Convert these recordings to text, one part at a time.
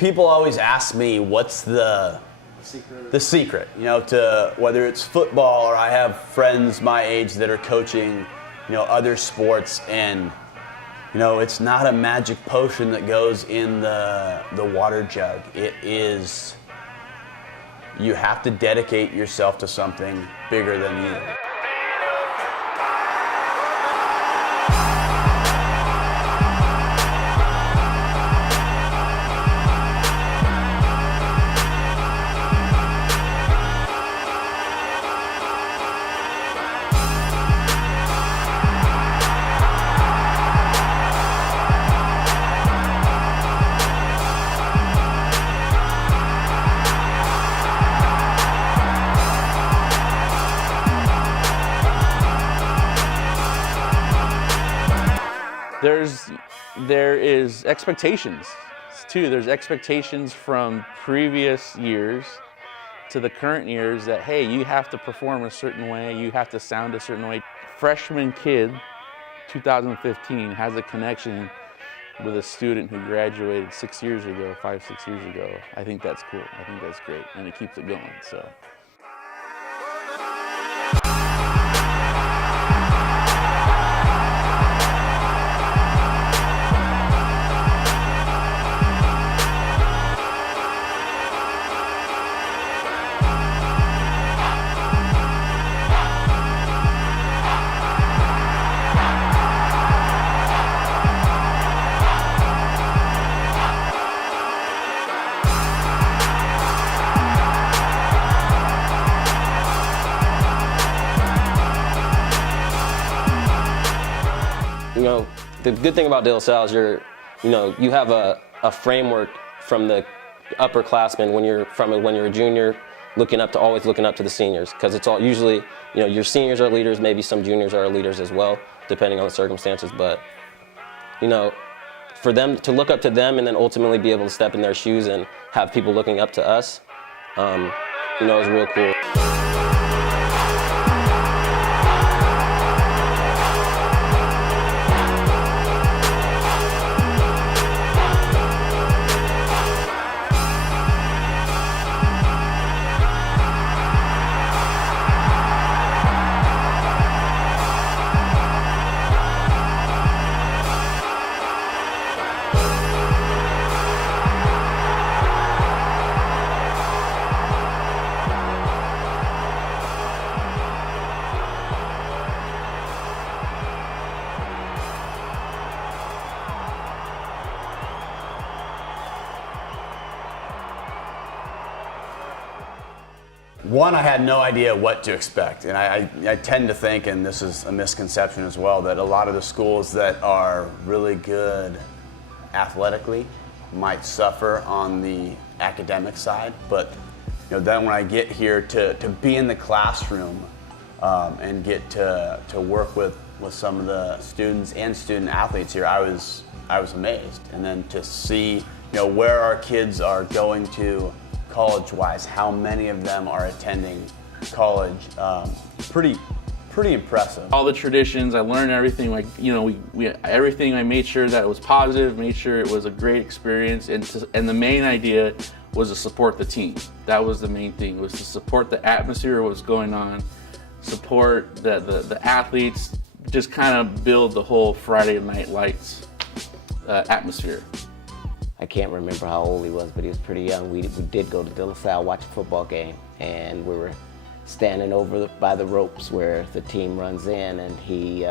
People always ask me, what's the secret, to whether it's football or I have friends my age that are coaching, other sports, and it's not a magic potion that goes in the water jug. It is, you have to dedicate yourself to something bigger than you. There is expectations too. There's expectations from previous years to the current years that, hey, you have to perform a certain way, you have to sound a certain way. Freshman kid, 2015, has a connection with a student who graduated 6 years ago, 5-6 years ago. I think that's cool. I think that's great, and it keeps it going. So. The good thing about De La Salle is you have a framework from the upperclassmen when you're a junior, always looking up to the seniors, because it's all usually, your seniors are leaders, maybe some juniors are leaders as well, depending on the circumstances, but for them to look up to them and then ultimately be able to step in their shoes and have people looking up to us, is real cool. One, I had no idea what to expect, and I tend to think, and this is a misconception as well, that a lot of the schools that are really good athletically might suffer on the academic side, but then when I get here to be in the classroom and get to work with some of the students and student athletes here, I was amazed. And then to see where our kids are going to college-wise, how many of them are attending college, pretty impressive. All the traditions, I learned everything. Everything. I made sure that it was positive, made sure it was a great experience, and the main idea was to support the team. That was the main thing, was to support the atmosphere, what was going on, support the athletes, just kind of build the whole Friday Night Lights atmosphere. I can't remember how old he was, but he was pretty young. We did go to De La Salle, watch a football game, and we were standing over by the ropes where the team runs in, and he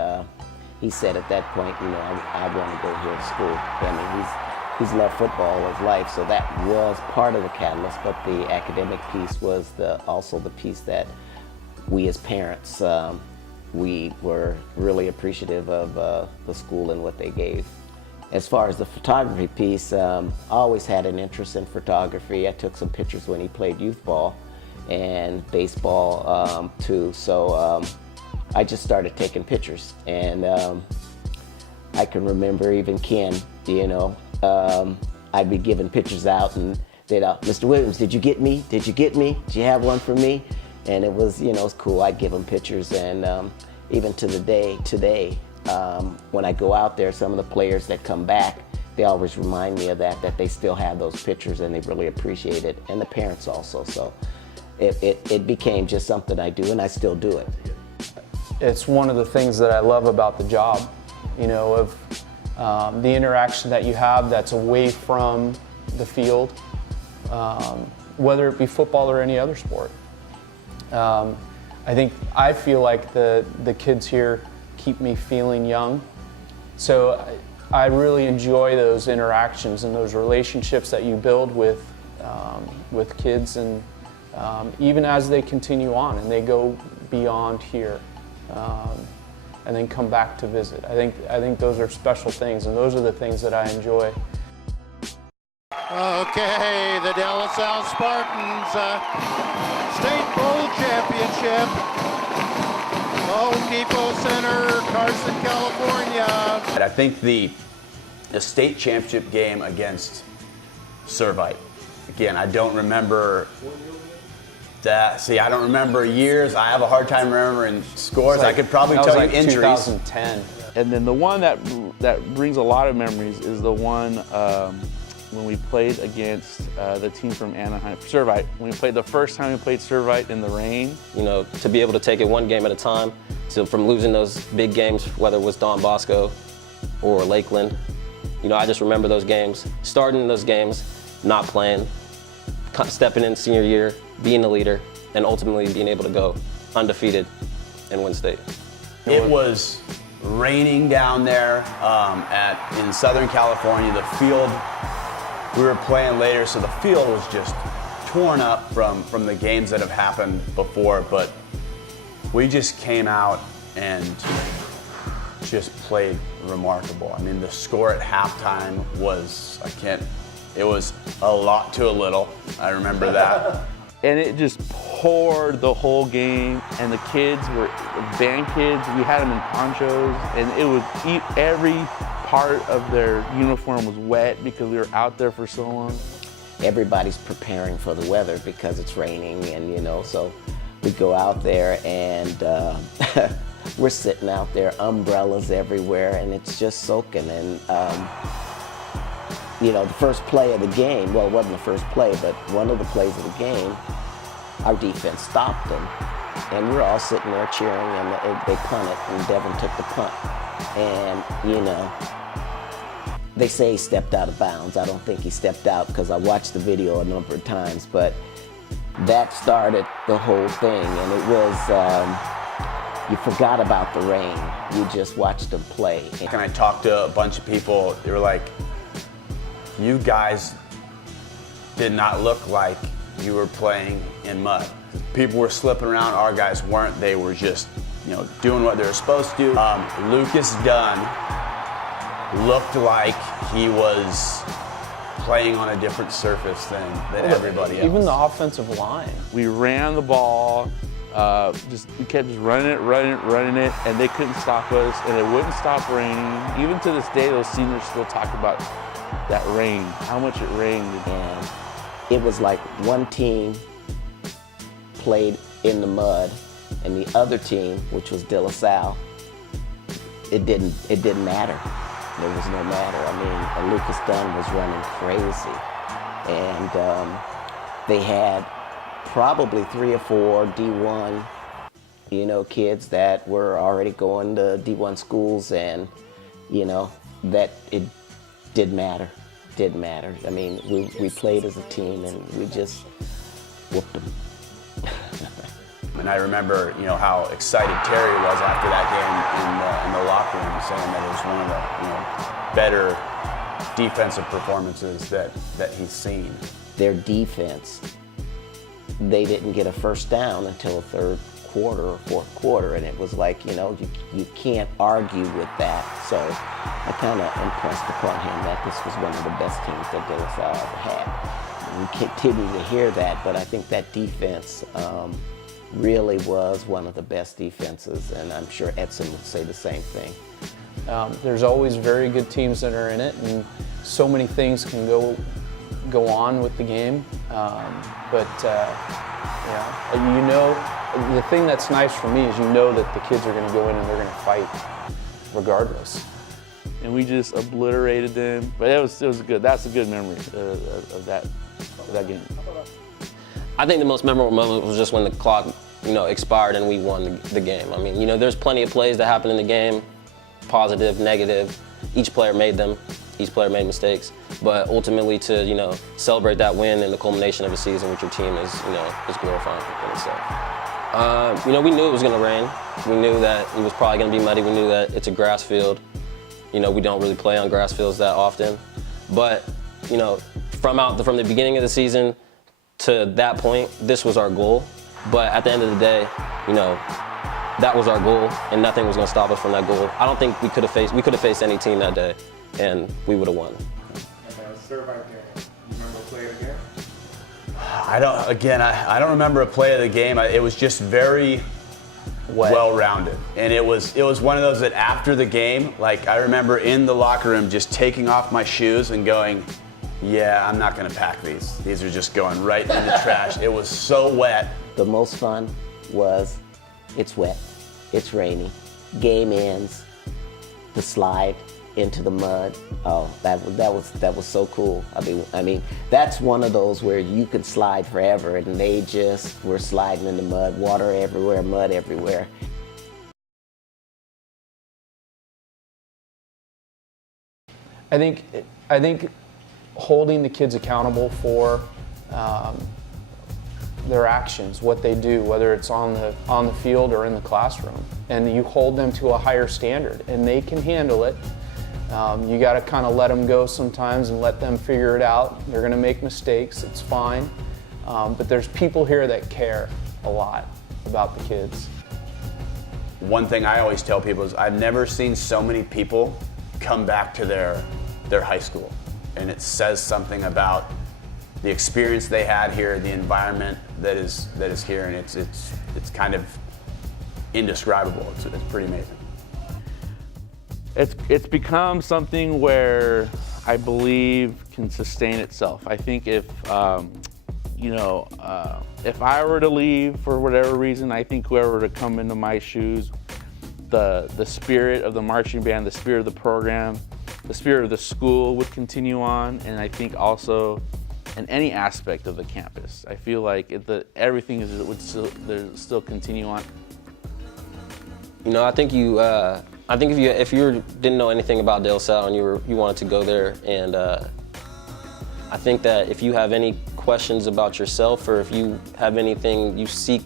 said at that point, I want to go here to school. I mean, he's loved football all his life, so that was part of the catalyst, but the academic piece was also the piece that we as parents, we were really appreciative of the school and what they gave. As far as the photography piece, I always had an interest in photography. I took some pictures when he played youth ball and baseball too. So I just started taking pictures. And I can remember even Ken, I'd be giving pictures out and they'd, Mr. Williams, did you get me? Did you get me? Did you have one for me? And it was, it was cool. I'd give him pictures, and even to the day today, when I go out there, some of the players that come back, they always remind me of that they still have those pictures and they really appreciate it, and the parents also. So it became just something I do, and I still do it. It's one of the things that I love about the job, you know, of the interaction that you have that's away from the field, whether it be football or any other sport. I feel like the kids here keep me feeling young. So I really enjoy those interactions and those relationships that you build with kids, and even as they continue on and they go beyond here and then come back to visit. I think those are special things, and those are the things that I enjoy. Okay, the De La Salle Spartans State Bowl Championship. Home Depot Center, Carson, California. And I think the state championship game against Servite, again, I don't remember that. See, I don't remember years. I have a hard time remembering scores. I could probably tell you injuries. 2010. And then the one that brings a lot of memories is the one when we played against the team from Anaheim, Servite. When we played the first time we played Servite in the rain. You know, to be able to take it one game at a time, so from losing those big games, whether it was Don Bosco or Lakeland, you know, I just remember those games, starting those games, not playing, stepping in senior year, being the leader, and ultimately being able to go undefeated and win state. It was raining down there in Southern California. The field, we were playing later, so the field was just torn up from the games that have happened before, but we just came out and just played remarkable. I mean, the score at halftime was, it was a lot to a little. I remember that. And it just poured the whole game, and the kids were band kids. We had them in ponchos, and it was every part of their uniform was wet because we were out there for so long. Everybody's preparing for the weather because it's raining, and you know, so we go out there and we're sitting out there, umbrellas everywhere, and it's just soaking. And you know, the first play of the game, well, it wasn't the first play, but one of the plays of the game, our defense stopped them, and we're all sitting there cheering, and they punted, and Devin took the punt. And, you know, they say he stepped out of bounds. I don't think he stepped out because I watched the video a number of times, but that started the whole thing, and it was, you forgot about the rain. You just watched them play. And I talked to a bunch of people, they were like, you guys did not look like you were playing in mud. People were slipping around, our guys weren't. They were just, you know, doing what they were supposed to do. Lucas Dunn looked like he was playing on a different surface than everybody else. Even the offensive line. We ran the ball, we kept just running it, and they couldn't stop us, and it wouldn't stop raining. Even to this day, those seniors still talk about that rain, how much it rained. And it was like one team played in the mud, and the other team, which was De La Salle, it didn't matter. There was no matter. I mean, Lucas Dunn was running crazy, and they had probably 3 or 4 D1, you know, kids that were already going to D1 schools, and you know that it didn't matter. I mean, we played as a team, and we just whooped them. And I remember, you know, how excited Terry was after that game in the locker room, saying that it was one of the, you know, better defensive performances that he's seen. Their defense, they didn't get a first down until the third quarter or fourth quarter, and it was like, you know, you can't argue with that. So I kind of impressed upon him that this was one of the best teams that De La Salle ever had. We continue to hear that, but I think that defense really was one of the best defenses, and I'm sure Edson would say the same thing. There's always very good teams that are in it, and so many things can go on with the game. Yeah, you know, the thing that's nice for me is you know that the kids are going to go in and they're going to fight regardless. and we just obliterated them. But it was good. That's a good memory of that game. I think the most memorable moment was just when the clock, expired and we won the game. I mean, there's plenty of plays that happen in the game, positive, negative. Each player made them. Each player made mistakes. But ultimately, to celebrate that win and the culmination of a season with your team is glorifying in itself. We knew it was going to rain. We knew that it was probably going to be muddy. We knew that it's a grass field. We don't really play on grass fields that often. But from the beginning of the season to that point, this was our goal. But at the end of the day, that was our goal, and nothing was going to stop us from that goal. I don't think we could have faced any team that day, and we would have won. Survivor game. You remember a play of the game? I don't remember a play of the game. It was just very well-rounded, and it was one of those that after the game, like I remember in the locker room just taking off my shoes and going, yeah, I'm not going to pack these. These are just going right in the trash. It was so wet. The most fun was it's wet, it's rainy, game ends, the slide into the mud. Oh, that was so cool. I mean, that's one of those where you could slide forever, and they just were sliding in the mud, water everywhere, mud everywhere. I think holding the kids accountable for their actions, what they do, whether it's on the field or in the classroom, and you hold them to a higher standard, and they can handle it. You got to kind of let them go sometimes and let them figure it out. They're going to make mistakes. It's fine. But there's people here that care a lot about the kids. One thing I always tell people is I've never seen so many people come back to their high school, and it says something about the experience they had here, the environment that is here, and it's kind of indescribable. It's pretty amazing. It's become something where I believe can sustain itself. I think if I were to leave for whatever reason, I think whoever were to come into my shoes, the spirit of the marching band, the spirit of the program, the spirit of the school would continue on, and I think also in any aspect of the campus. I feel like everything would still continue on. I think if you didn't know anything about De La Salle and you wanted to go there, and I think that if you have any questions about yourself, or if you have anything, you seek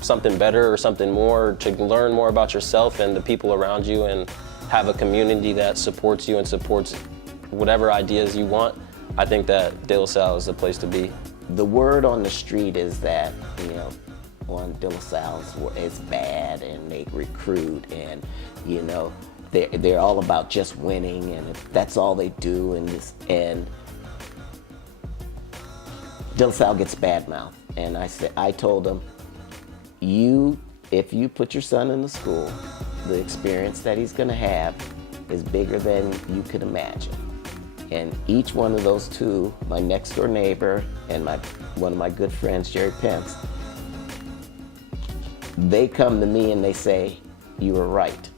something better or something more, to learn more about yourself and the people around you, and have a community that supports you and supports whatever ideas you want, I think that De La Salle is the place to be. The word on the street is that, on De La Salle is bad, and they recruit, and they're all about just winning, and that's all they do, and De La Salle gets bad mouth. And I told them, if you put your son in the school, the experience that he's going to have is bigger than you could imagine. And each one of those two, my next door neighbor and one of my good friends, Jerry Pence, they come to me and they say, you were right.